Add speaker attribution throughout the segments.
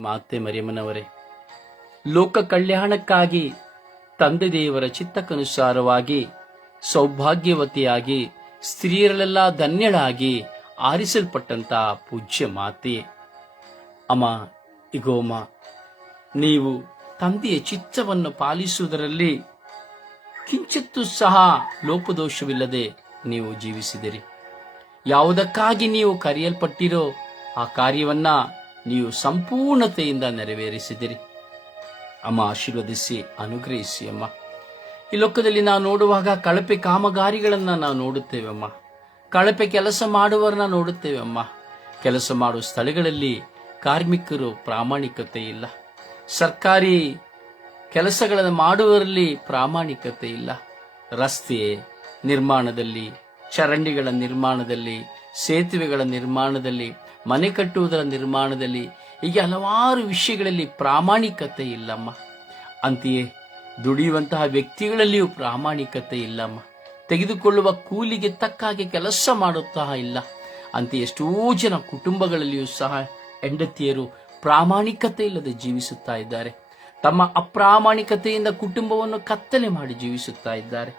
Speaker 1: ಮಾತೆ ಮರಿಯಮ್ಮನವರೇ, ಲೋಕ ಕಲ್ಯಾಣಕ್ಕಾಗಿ ತಂದೆ ದೇವರ ಚಿತ್ತಕ್ಕನುಸಾರವಾಗಿ, ಸೌಭಾಗ್ಯವತಿಯಾಗಿ, ಸ್ತ್ರೀಯರಲ್ಲೆಲ್ಲ ಧನ್ಯಳಾಗಿ ಆರಿಸಲ್ಪಟ್ಟಂತ ಪೂಜ್ಯ ಮಾತೆ. ಅಮ್ಮ ಇಗೋಮ ನೀವು ತಂದೆಯ ಚಿತ್ತವನ್ನು ಪಾಲಿಸುವುದರಲ್ಲಿ ಕಿಂಚಿತ್ತು ಸಹ ಲೋಪದೋಷವಿಲ್ಲದೆ ನೀವು ಜೀವಿಸಿದಿರಿ. ಯಾವುದಕ್ಕಾಗಿ ನೀವು ಕರೆಯಲ್ಪಟ್ಟಿರೋ ಆ ಕಾರ್ಯವನ್ನ ನೀವು ಸಂಪೂರ್ಣತೆಯಿಂದ ನೆರವೇರಿಸಿದಿರಿ. ಅಮ್ಮ ಆಶೀರ್ವದಿಸಿ, ಅನುಗ್ರಹಿಸಿ, ಅಮ್ಮ. ಈ ಲೋಕದಲ್ಲಿ ನಾವು ನೋಡುವಾಗ ಕಳಪೆ ಕಾಮಗಾರಿಗಳನ್ನು ನಾವು ನೋಡುತ್ತೇವೆ, ಅಮ್ಮ. ಕಳಪೆ ಕೆಲಸ ಮಾಡುವವರನ್ನ ನೋಡುತ್ತೇವೆ, ಅಮ್ಮ. ಕೆಲಸ ಮಾಡುವ ಸ್ಥಳಗಳಲ್ಲಿ ಕಾರ್ಮಿಕರು ಪ್ರಾಮಾಣಿಕತೆ ಇಲ್ಲ. ಸರ್ಕಾರಿ ಕೆಲಸಗಳನ್ನು ಮಾಡುವವರಲ್ಲಿ ಪ್ರಾಮಾಣಿಕತೆ ಇಲ್ಲ. ರಸ್ತೆ ನಿರ್ಮಾಣದಲ್ಲಿ, ಚರಂಡಿಗಳ ನಿರ್ಮಾಣದಲ್ಲಿ, ಸೇತುವೆಗಳ ನಿರ್ಮಾಣದಲ್ಲಿ ಮನೆ ಕಟ್ಟುವುದರ ನಿರ್ಮಾಣದಲ್ಲಿ ಹೀಗೆ ಹಲವಾರು ವಿಷಯಗಳಲ್ಲಿ ಪ್ರಾಮಾಣಿಕತೆ ಇಲ್ಲಮ್ಮ. ಅಂತೆಯೇ ದುಡಿಯುವಂತಹ ವ್ಯಕ್ತಿಗಳಲ್ಲಿಯೂ ಪ್ರಾಮಾಣಿಕತೆ ಇಲ್ಲಮ್ಮ. ತೆಗೆದುಕೊಳ್ಳುವ ಕೂಲಿಗೆ ತಕ್ಕ ಹಾಗೆ ಕೆಲಸ ಮಾಡುತ್ತಾ ಇಲ್ಲ. ಅಂತೆ ಎಷ್ಟೋ ಜನ ಕುಟುಂಬಗಳಲ್ಲಿಯೂ ಸಹ ಹೆಂಡತಿಯರು ಪ್ರಾಮಾಣಿಕತೆ ಇಲ್ಲದೆ ಜೀವಿಸುತ್ತಾ ಇದ್ದಾರೆ. ತಮ್ಮ ಅಪ್ರಾಮಾಣಿಕತೆಯಿಂದ ಕುಟುಂಬವನ್ನು ಕತ್ತಲೆ ಮಾಡಿ ಜೀವಿಸುತ್ತಾ ಇದ್ದಾರೆ.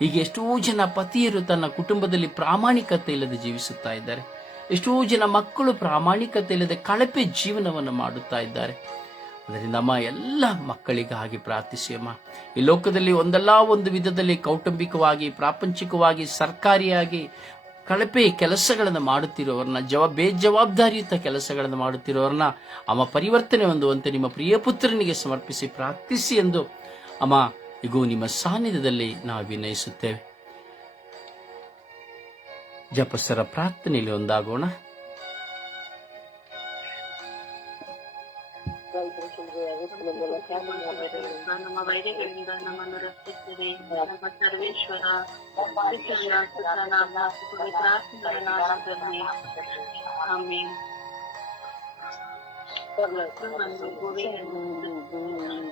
Speaker 1: ಹೀಗೆ ಎಷ್ಟೋ ಜನ ಪತಿಯರು ತನ್ನ ಕುಟುಂಬದಲ್ಲಿ ಪ್ರಾಮಾಣಿಕತೆ ಇಲ್ಲದೆ ಜೀವಿಸುತ್ತಾ ಇದ್ದಾರೆ. ಎಷ್ಟೋ ಜನ ಮಕ್ಕಳು ಪ್ರಾಮಾಣಿಕತೆ ಇಲ್ಲದೆ ಕಳಪೆ ಜೀವನವನ್ನು ಮಾಡುತ್ತಾ ಇದ್ದಾರೆ. ಅದರಿಂದ ಅಮ್ಮ, ಎಲ್ಲ ಮಕ್ಕಳಿಗಾಗಿ ಪ್ರಾರ್ಥಿಸಿ ಅಮ್ಮ. ಈ ಲೋಕದಲ್ಲಿ ಒಂದಲ್ಲ ಒಂದು ವಿಧದಲ್ಲಿ ಕೌಟುಂಬಿಕವಾಗಿ, ಪ್ರಾಪಂಚಿಕವಾಗಿ, ಸರ್ಕಾರಿಯಾಗಿ ಕಳಪೆ ಕೆಲಸಗಳನ್ನು ಮಾಡುತ್ತಿರುವವರನ್ನ, ಜವಾ, ಬೇಜವಾಬ್ದಾರಿಯುತ ಕೆಲಸಗಳನ್ನು ಮಾಡುತ್ತಿರುವವರನ್ನ ಅಮ್ಮ ಪರಿವರ್ತನೆ ಹೊಂದುವಂತೆ ನಿಮ್ಮ ಪ್ರಿಯ ಪುತ್ರನಿಗೆ ಸಮರ್ಪಿಸಿ ಪ್ರಾರ್ಥಿಸಿ ಎಂದು ಅಮ್ಮ, ಇಗೋ, ನಿಮ್ಮ ಸಾನ್ನಿಧ್ಯದಲ್ಲಿ ನಾವು ವಿನಯಿಸುತ್ತೇವೆ ಜಪಸ್ಸರ ಪ್ರಾರ್ಥನೆಯಲ್ಲಿ ಒಂದಾಗೋಣ
Speaker 2: ನಮ್ಮ ವೈರಿಗಳಿಂದ ನಮ್ಮನ್ನು ರಕ್ಷಿಸಿರಿ ನಮ್ಮ ಸರ್ವೇಶ್ವರ ಪಿತೃಗಳ ಸುತನಾಮ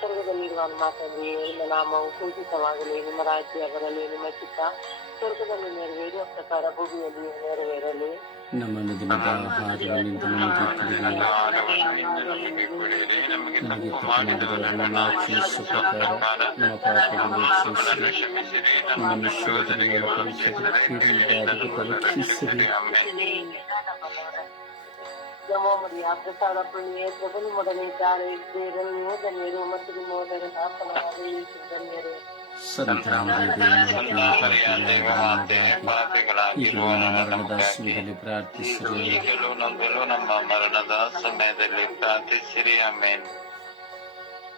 Speaker 3: ಸ್ವರ್ಗದಲ್ಲಿರುವ ನಮ್ಮ ತಂದೆಯೇ ನಿಮ್ಮ ನಾಮವು ಪೂಜಿತವಾಗಲಿ ನಿಮ್ಮ ರಾಜ್ಯ ಬರಲಿ ನಿಮ್ಮ ಚಿತ್ತ ಸ್ವರ್ಗದಲ್ಲಿ ನೆರವೇರುವ ಪ್ರಕಾರ ಭೂಮಿಯಲ್ಲಿ ನೆರವೇರಲಿ.
Speaker 1: ನಮ್ಮನ್ನು ದಿನದ ಆಹಾರವನ್ನು ನಮಗೆ ಕೊಡಿರಿ ನಮಗೆ ತಪ್ಪು ಮಾಡಿದವರನ್ನು ನಾವು ಕ್ಷಮಿಸುವ ಪ್ರಕಾರ ನಮ್ಮ ಪಾಪಗಳನ್ನು ಕ್ಷಮಿಸಿರಿ ನಮ್ಮ ನಿಶ್ಚಯತೆಗಳ ಪರೀಕ್ಷೆಗೆ ಕೀಡಿದ್ದಾರಿಗೆ ಪರೀಕ್ಷಿಸಿರಿ
Speaker 3: ನಮೋಮರಿಯ ಪ್ರಸಾದ ಪುಣ್ಯ ಪ್ರಭು ನಿಮ್ಮೊಡನೆ ಇದ್ದಾರೆ ದೇವರು ನೀವು ಧನ್ಯರು ಮತ್ತು ನಿಮ್ಮ ಓದರ ನಾಪನವಾದ ಯೇಸು ಧನ್ಯರು
Speaker 1: ಈಗ ಮರಣದ ಸಮಯದಲ್ಲಿ ಪ್ರಾರ್ಥಿಸಿರಿ
Speaker 4: ಈಗಲೂ ನೊಂದಲು ನಮ್ಮ ಮರಣದ ಸಮಯದಲ್ಲಿ ಪ್ರಾರ್ಥಿಸಿರಿ ಆಮೇನ್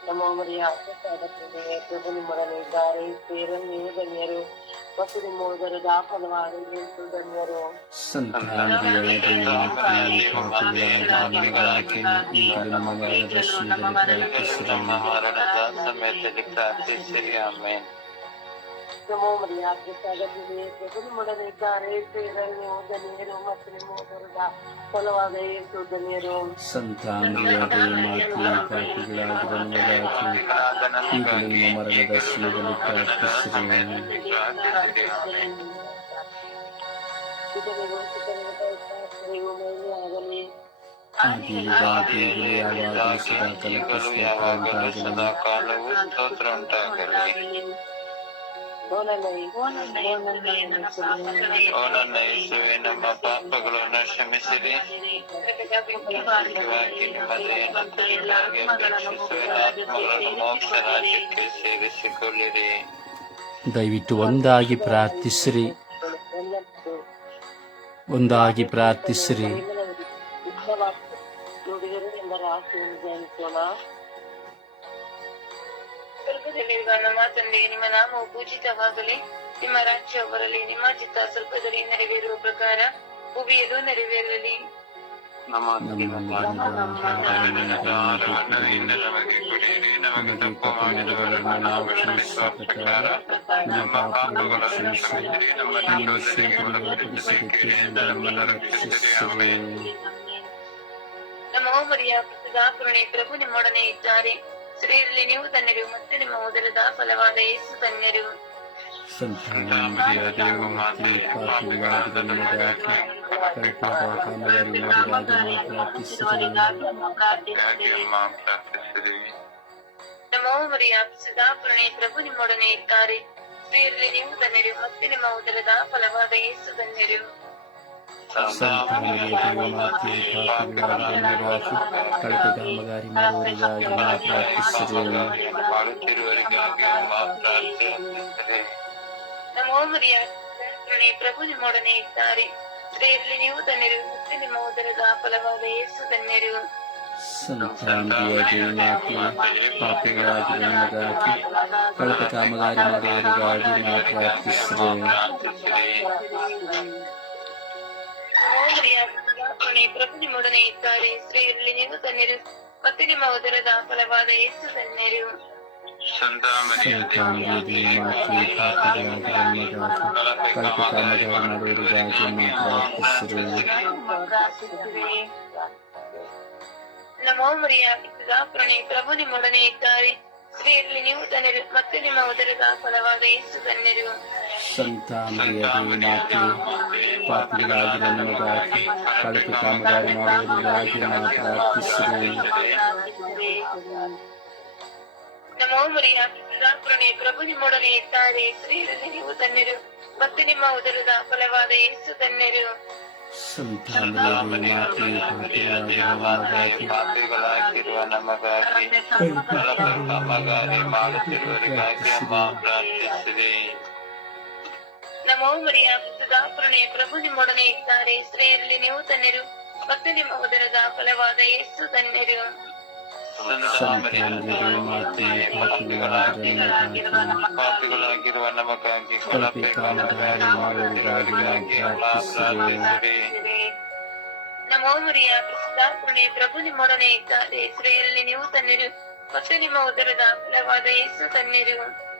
Speaker 3: ನಮೋಮರಿಯ ಪ್ರಸಾದ ಪುಣ್ಯ ಪ್ರಭು ನಿಮ್ಮೊಡನೆ ಇದ್ದಾರೆ ದೇವರು ನೀವು ಧನ್ಯರು ಮತ್ತು ನಿಮ್ಮ ಓದರ ದಾಪನವಾದ ನಮೋ ಮರಿಯ ಪ್ರಸಾದ ಪುಣ್ಯ ಪ್ರಭು ನಿಮ್ಮೊಡನೆ ಇದ್ದಾರೆ ದೇವರು ನೀವು ಧನ್ಯರು ಮತ್ತು ನಿಮ್ಮ ಓದರ ಫಲವಾದ ಯೇಸು ಧನ್ಯರು
Speaker 1: ಸಂತಾನದ ಮಾತೆಯ ಪಾಪಿಗಳಾಗಿರುವ ನಮಗಾಗಿ ಈಗಲೂ ನಮ್ಮ ಮರಣದ ಸಮಯದಲ್ಲಿ ಪ್ರಾರ್ಥಿಸಿರಿ
Speaker 3: ಇದರಿಗೂ ಸುತರಿಗೂ ಮೇಲೆ ಆಗಲಿ
Speaker 1: ಆದಿಯಾಗಿ ಯಾವಾಗ ಸದಾ
Speaker 4: ಈಗಲೂ
Speaker 1: ಕಲ್ಪಿಸಿದ
Speaker 4: ಯಾವಾಗಲೂ ಸದಾ ಕಾಲವು ಸ್ತೋತ್ರ ಉಂಟಾಗಲಿ ನಮ್ಮ ಪಾಪಗಳನ್ನು ಕ್ಷಮಿಸಿರಿ ಸೇರಿಸಿಕೊಳ್ಳಿರಿ
Speaker 1: ದಯವಿಟ್ಟು ಒಂದಾಗಿ ಪ್ರಾರ್ಥಿಸಿರಿ. ಒಂದಾಗಿ ಪ್ರಾರ್ಥಿಸಿರಿ.
Speaker 5: ನಮ್ಮ ತಂದೆ ನಿಮ್ಮ ನಾಮವು ಪೂಜಿತವಾಗಲಿ ನಿಮ್ಮ ರಾಜ್ಯ ಬರಲಿ ನಿಮ್ಮ ಚಿತ್ತ ಸ್ವಲ್ಪದಲ್ಲಿ ನೆರವೇರುವ ಪ್ರಕಾರ ಭೂಮಿಯಲ್ಲೂ ನೆರವೇರಲಿ
Speaker 4: ನಮ್ಮ ಆಹಾರವನ್ನು ಇಂದು ನಮಗೆ ಕೊಡಿರಿ ನಮಗೆ ತಪ್ಪು ಮಾಡಿದವರನ್ನು ನಾವು ಕ್ಷಮಿಸುವ ಪ್ರಕಾರ ನಮ್ಮ ಪಾಪಗಳನ್ನು ಕ್ಷಮಿಸಿರಿ ನಮ್ಮನ್ನು ಶೋಧನೆಗೆ ಒಳಪಡಿಸಬೇಕೆಂದು ನಮ್ಮನ್ನು ರಕ್ಷಿಸಿರಿ ಆಮೆನ್.
Speaker 5: ನಮ್ಮ ಮರಿಯ ಪುಸ್ತಕ ಪ್ರಭು ನಿಮ್ಮೊಡನೆ ಇದ್ದಾರೆ ಸ್ತ್ರೀಯರಲ್ಲಿ ನೀವು ಧನ್ಯರು ಮತ್ತೆ ನಿಮ್ಮ ಉದರದ ಫಲವಾದ ಯೇಸು ಧನ್ಯರು
Speaker 1: ಸಂತಾನಂದಿಯ ದೇವಮಾತೆ ಪಾಪಿಗಳಾದ ನಮಗಾಗಿ ಕಲ್ಪದ ಕಾಮಗಾರಿ ಮಾಡಿದಾಗ ಪ್ರಾರ್ಥಿಸಿರಿ
Speaker 4: ಗಾಗಿ ಅಮ್ಮ ಪ್ರಾರ್ಥಿಸಿರಿ
Speaker 5: ನಮ್ಮ ಮರಿಯ ಪುಸ್ತಕ ಕರುಣೆ ಪ್ರಭು ನಿಮ್ಮೊಡನೆ ಇದ್ದಾರೆ ಸ್ತ್ರೀಯರಲ್ಲಿ ನೀವು ಧನ್ಯರು ಮತ್ತೆ ನಿಮ್ಮ ಉದರದ ಫಲವಾದ ಯೇಸು ಧನ್ಯರು
Speaker 1: ಸಂತಾನದ ದೇವಮಾತೆ ಪಾಪಿಗಳಾದ ನಮಗಾಗಿ ಕಲ್ಪದ
Speaker 5: ಪ್ರಭು ನಿಮ್ಮೊಡನೆ ಇದ್ದಾರೆ ಸ್ತ್ರೀಯರಲ್ಲಿ ನೀವು ಧನ್ಯರು ಮತ್ತೆ ನಿಮ್ಮ ಉದರದ ಫಲವಾದ ಯೇಸು ಧನ್ಯರು
Speaker 1: ಸಂತಾನದಿಯ ದೇವಮಾತೆ ಪಾಪಿಗಳಾದ ನಮಗಾಗಿ ಕಲ್ಪದ ಕಾಮಗಾರಿ ಮಾಡುವವರಿಗಾಗಿ ನಾವು ಪ್ರಾರ್ಥಿಸಿರಿ
Speaker 5: ಮೋಮರಿಯ ಕರುಣೆ ಪ್ರಭು ನಿಮ್ಮೊಡನೆ ಇದ್ದಾರೆ ಸ್ತ್ರೀಯರಲ್ಲಿ ನೀವು ಧನ್ಯರು ಮತ್ತೆ ನಿಮ್ಮ ಉದರದ ಫಲವಾದ ಯೇಸು ಧನ್ಯರು
Speaker 4: ಸಂತಾಮರಿಯ
Speaker 1: ಸಂತಾನದಿಯ ದೇವಮಾತೆ ಪಾಪಿಗಳಾದ ನಮಗಾಗಿ ಕಲ್ಪದ ಕಾಮಗಾರಿ ಮಾಡುವವರಿಗಾಗಿ ನಾವು ಪ್ರಾರ್ಥಿಸಿರಿ
Speaker 5: ನಮೋ ಮರಿಯ ಪಿತದ ಕರುಣೆ ಪ್ರಭು ನಿಮ್ಮೊಡನೆ ಇದ್ದಾರೆ ಸ್ತ್ರೀಯರಲ್ಲಿ ನೀವು ಧನ್ಯರು ಮತ್ತೆ ನಿಮ್ಮ ಉದರದ ಫಲವಾದ ಯೇಸು ಧನ್ಯರು
Speaker 1: ಸಂತಾನದಿಯ ದೇವಮಾತೆ ಪಾಪಿಗಳಾಗಿರುವ ನಮಗಾಗಿ ಕಳಪೆ ಕಾಮಗಾರಿ ಮಾಡುವವರಿಗಾಗಿ ನಾವು ಪ್ರಾರ್ಥಿಸಿರಿ
Speaker 5: ನಮೋ ಮರಿಯ ಪಿತದ ಕರುಣೆ ಪ್ರಭು ನಿಮ್ಮೊಡನೆ ಇದ್ದಾರೆ. ಸ್ತ್ರೀಯರಲ್ಲಿ ನೀವು ಧನ್ಯರು ಮತ್ತೆ ನಿಮ್ಮ ಉದರದ ಫಲವಾದ ಯೇಸು ಧನ್ಯರು
Speaker 1: ಸಂತಾನದಿಯ ದೇವಮಾತೆ ಪಾಪಿಗಳಾಗಿರುವ ನಮಗಾಗಿ
Speaker 4: ನಮಗಾಗಿ ಮಾಡುತ್ತಿರುವವರಿಗಾಗಿ ಅಮ್ಮ ಪ್ರಾರ್ಥಿಸಿರಿ
Speaker 5: ನಮೋ ಮರಿಯ ಸುಧಾಪುರಣೆ ಪ್ರಭು ನಿಮ್ಮೊಡನೆ ಇದ್ದಾರೆ. ಸ್ತ್ರೀಯರಲ್ಲಿ ನೀವು ಧನ್ಯರು ಮತ್ತು ನಿಮ್ಮ ಉದರದ ಫಲವಾದ ಯೇಸು
Speaker 1: ಪಾಪಿಗಳಾಗಿರುವ ನಮಗಾಗಿ
Speaker 4: ಪ್ರಾರ್ಥಿಸಿರಿ
Speaker 5: ನಮೋ ಮರಿಯ ಪಿತದ ಕರುಣೆ ಪ್ರಭು ನಿಮ್ಮೊಡನೆ ಇದ್ದಾರೆ ಸ್ತ್ರೀಯರಲ್ಲಿ ನೀವು ತನ್ನಿರು ಮತ್ತು ನಿಮ್ಮ ಉದರದ ಫಲವಾದ ಯೇಸು ಧನ್ಯರು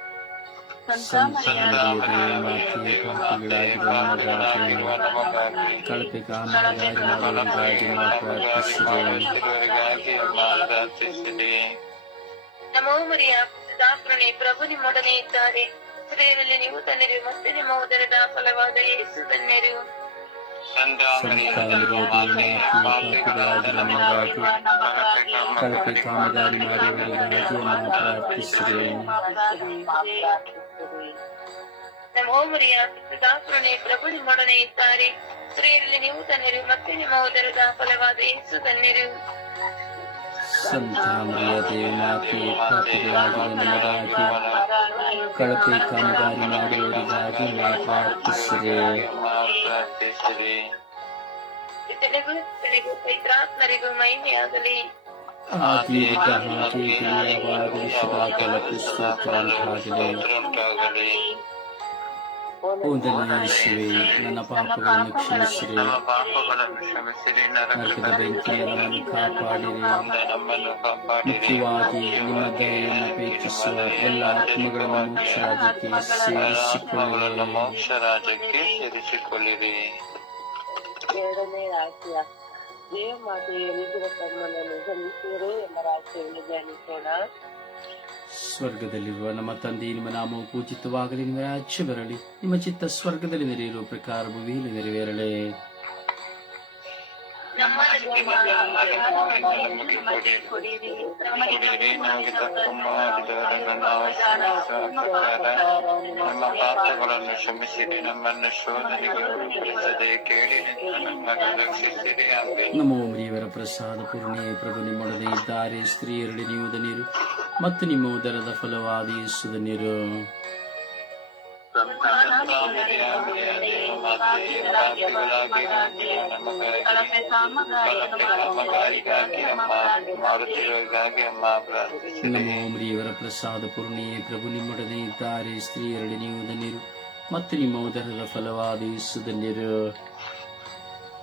Speaker 1: ಸಂತಾನದಿಯ ದೇವಮಾತೆ ಪಾಪಿಗಳಾಗಿರುವ ನಮಗಾಗಿ ಕಳಪೆ ಕಾಮಗಾರಿ ಮಾಡುವವರಿಗಾಗಿ ನಾವು ಪ್ರಾರ್ಥಿಸಿರಿ
Speaker 4: ಮಾಡುತ್ತಿರುವವರಿಗಾಗಿ ಅಮ್ಮ ಪ್ರಾರ್ಥಿಸಿರಿ
Speaker 5: ನಮೋ ಮರಿಯ ಪಿತದ ಕರುಣೆ ಪ್ರಭು ನಿಮ್ಮೊಡನೆ ಇದ್ದಾರೆ ಸ್ತ್ರೀಯರಲ್ಲಿ ನೀವು ಧನ್ಯರು ಮತ್ತೆ ನಿಮ್ಮ ಉದರದ ಫಲವಾದ ಯೇಸು ಧನ್ಯರು
Speaker 4: ಸಂತಾಮರಿಯ
Speaker 1: ಸಂತಾನದಿಯ ದೇವಮಾತೆ ಪಾಪಿಗಳಾಗಿರುವ ನಮಗಾಗಿ ಕಳಪೆ ಕಾಮಗಾರಿ ಮಾಡುವವರಿಗಾಗಿ ನಾವು ಪ್ರಾರ್ಥಿಸಿರಿ
Speaker 5: ನಮೋ ಮರಿಯ ಪಿತದ ಕರುಣೆ ಪ್ರಭು ನಿಮ್ಮೊಡನೆ ಇದ್ದಾರೆ ಸ್ತ್ರೀಯರಲ್ಲಿ ನೀವು ಧನ್ಯರು ಮತ್ತೆ ನಿಮ್ಮ ಉದರದ ಫಲವಾದ ಯೇಸು ಧನ್ಯರು
Speaker 1: ಸಂತಾನದಿಯ ದೇವಮಾತೆ ಪಾಪಿಗಳಾಗಿರುವ ನಮಗಾಗಿ ಕಳಪೆ ಕಾಮಗಾರಿ ಮಾಡುವವರಿಗಾಗಿ ನಾವು ಪ್ರಾರ್ಥಿಸಿರಿ
Speaker 4: ಪ್ರಾರ್ಥಿಸಿರಿ
Speaker 5: ಇತನಿಗೂ ಇತನಿಗೂ ಪವಿತ್ರಾತ್ಮರಿಗೂ ಮಹಿಮೆಯಾಗಲಿ
Speaker 1: ಆದಿಯಾಗ ಹಾಗೆ ಯಾವಾಗಲೂ ಸದಾಕಾಲ ಸ್ತೋತ್ರಾಗಲಿ
Speaker 4: ಉಂಟಾಗಲಿ
Speaker 1: ಒಂದನೇ ಯೇಸುವೆ ನನ್ನ ಪಾಪಗಳನ್ನು ಕ್ಷಮಿಸಿರಿ.
Speaker 4: ನಮ್ಮ ಪಾಪಗಳನ್ನು ಕ್ಷಮಿಸಿರಿ.
Speaker 1: ನರಕದ
Speaker 4: ನರಕದ
Speaker 1: ಬೆಂಕಿಯನ್ನು ನಮ್ಮನ್ನು ಕಾಪಾಡಿರಿ.
Speaker 4: ನಮ್ಮನ್ನು ಕಾಪಾಡಿರಿ.
Speaker 1: ಮುಖ್ಯವಾಗಿ ನಿಮ್ಮ ದಯೆಯನ್ನು ಅಪೇಕ್ಷಿಸುವ ಎಲ್ಲ ಆತ್ಮಗಳನ್ನು ಮೋಕ್ಷ ರಾಜ್ಯಕ್ಕೆ
Speaker 4: ಆತ್ಮಗಳನ್ನು
Speaker 1: ಸೇರಿಸಿಕೊಳ್ಳಿ
Speaker 4: ಮೋಕ್ಷ ರಾಜ್ಯಕ್ಕೆ ಸೇರಿಸಿಕೊಳ್ಳಿರಿ.
Speaker 3: ಎರಡನೇ ರಾಶಿಯ ದೇವಮಾತೆ ಎಲಿಸಿದ ತಮ್ಮನನ್ನು ಸಲ್ಲಿಸಿದರು ಎಂಬ ರಾಶಿಯನ್ನು ಧ್ಯಾನಿಸೋಣ.
Speaker 1: ಸ್ವರ್ಗದಲ್ಲಿರುವ ನಮ್ಮ ತಂದೆ, ನಿಮ್ಮ ನಾಮವು ಪೂಜಿತವಾಗಲಿ, ನಿಮ್ಮ ರಾಜ್ಯ ಬರಲಿ, ನಿಮ್ಮ ಚಿತ್ತ ಸ್ವರ್ಗದಲ್ಲಿ ನೆರೆಯಿರುವ ಪ್ರಕಾರ ಭೂಮಿಯಲ್ಲಿ ನೆರವೇರಲಿ.
Speaker 4: ನಮ್ಮ ಪಾಪಗಳನ್ನು ಕ್ಷಮಿಸಿರಿ, ನಮ್ಮನ್ನು ಶೋಧನೆಗೆ ಒಳಪಡಿಸದೆ ಕೇಳಿನಿಂದ ನಮ್ಮನ್ನು ರಕ್ಷಿಸಿರಿ
Speaker 1: ನಮೋ ಮರಿಯವರ ಪ್ರಸಾದ ಪೂರ್ಣಿ ಪ್ರಭು, ನಿಮ್ಮೊಡನೆ ಇದ್ದಾರೆ ಸ್ತ್ರೀಯರಲ್ಲಿ ನೀವು ನೀರು ಮತ್ತು ನಿಮ್ಮ ಉದರದ ಫಲವಾದ ಯೇಸುದ ನೀರು. ಮರಿಯವರ ಪ್ರಸಾದ ಪೂರ್ಣಿ ಪ್ರಭು ನಿಮ್ಮೊಡನೆ ಇದ್ದಾರೆ ಸ್ತ್ರೀಯರಲ್ಲಿ ನೀವು ಧನ್ಯರು ಮತ್ತು ನಿಮ್ಮ ಉದರದ ಫಲವಾದ ನೀರು